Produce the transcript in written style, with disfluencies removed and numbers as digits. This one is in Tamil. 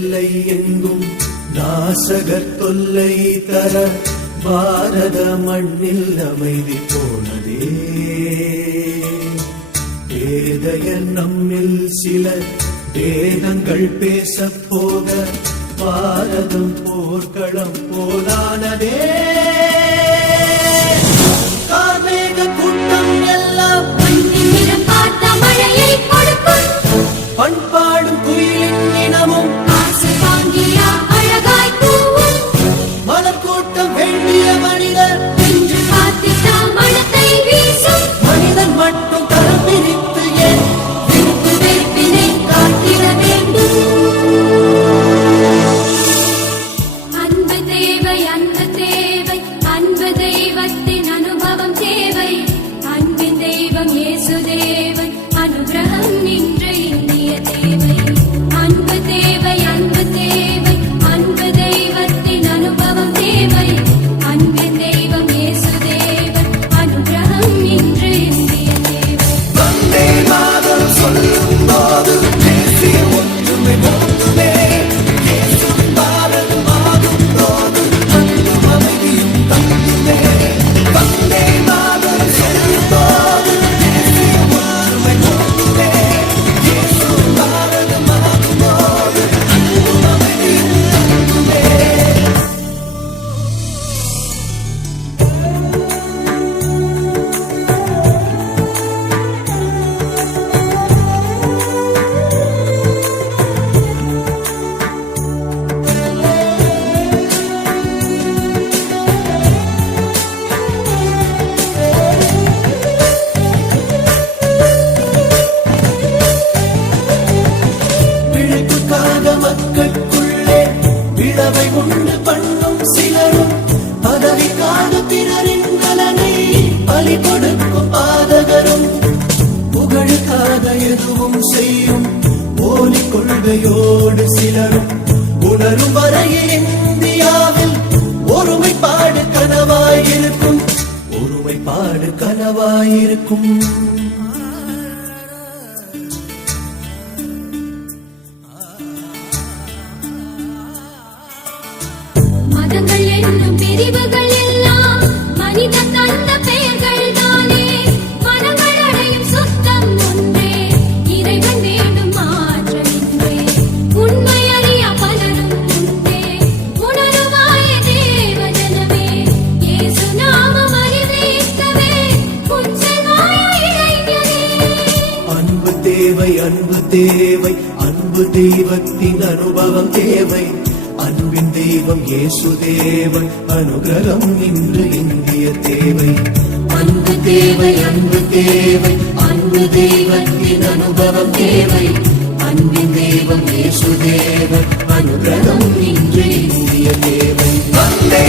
எல்லை எங்கும் நாசகர் தொல்லை தர பாரத மண்ணில் அமைதி போனதே. பேதையர் நம்மில் சில வேதங்கள் பேச போக பாரதம் போர்க்களம் போலானதே. கார்மேக கூட்டம் எல்லாம் பார்த்த மழையை கொடுக்கும் பண்பாடும் குயிலின் இனமும் காசு வாங்கியா அழகாய் கூவும் மலர் கூட்டம் வேண்டிய மனிதர் என்று பார்த்திட்டா மனத்தை வீசும் மனிதன் மட்டும் தரம் பிரித்து ஏன் விருப்பு வெறுப்பினை காட்டிட வேண்டும். அன்பு தேவை அன்பு தேவை அன்பு தெய்வத்தின் அனுபவம் தேவை. அன்பின் தெய்வம் இயேசு தேவன் அனுகிரகம் இன்று இந்திய தேவை. அன்பு தேவை அன்பு தேவை அன்பு தெய்வத்தின் அனுபவம் தேவை. அன்பின் தெய்வம் இயேசு தேவன் அனுகிரகம் இன்று இந்திய தேவை. வந்தே மாதம் சொல்லும் போது தேசிய ஒற்றுமை போதுமே. இயேசுவின் பாரதம் ஆகும் போது அன்பும் அமைதியும் தங்குமே. வந்தே மாதம் சொல்லும் போது தேசிய ஒற்றுமை போதுமே. இயேசுவின் பாரதம் ஆகும் போது அன்பும் அமைதியும் தங்குமே. பிழைப்புக்காக மக்களுக்குள்ளே விழவை உண்டு பண்ணும் சிலரும் பதவிக்காக பிறரின் நலனை பலி கொடுக்கும் பாதகரும் புகழுக்காக எதுவும் செய்யும் போலி கொள்கையோடு சிலரும் உணரும் வரையில் இந்தியாவில் ஒருமைப்பாடு கனவாயிருக்கும். ஒருமைப்பாடு கனவாயிருக்கும். மதங்கள் என்னும் பிரிவுகள் எல்லாம் மனிதன் தந்த பெயர்கள் தானே. மனங்கள் அடையும் சுத்தம் ஒன்றே இறைவன் வேண்டும் மாற்றமின்றே. உண்மை அறிய பலரும் உண்டே உணருவாய தேவ ஜனமே. இயேசு நாமம் அறிவிக்கவே உச்சமாய இளைஞனே. அன்பு தேவை அன்பு தேவை அன்பு தெய்வத்தின் அனுபவம் தேவை. அன்பின் தெய்வம் இயேசு தேவன் அனுகிரகம் இன்று இந்திய தேவை. அன்பு தேவை அன்பு தேவை அன்பு தெய்வத்தின் அனுபவம் தேவை. அன்பின் தெய்வம் இயேசு தேவன் அனுகிரகம் இன்று இந்திய தேவை. வந்தே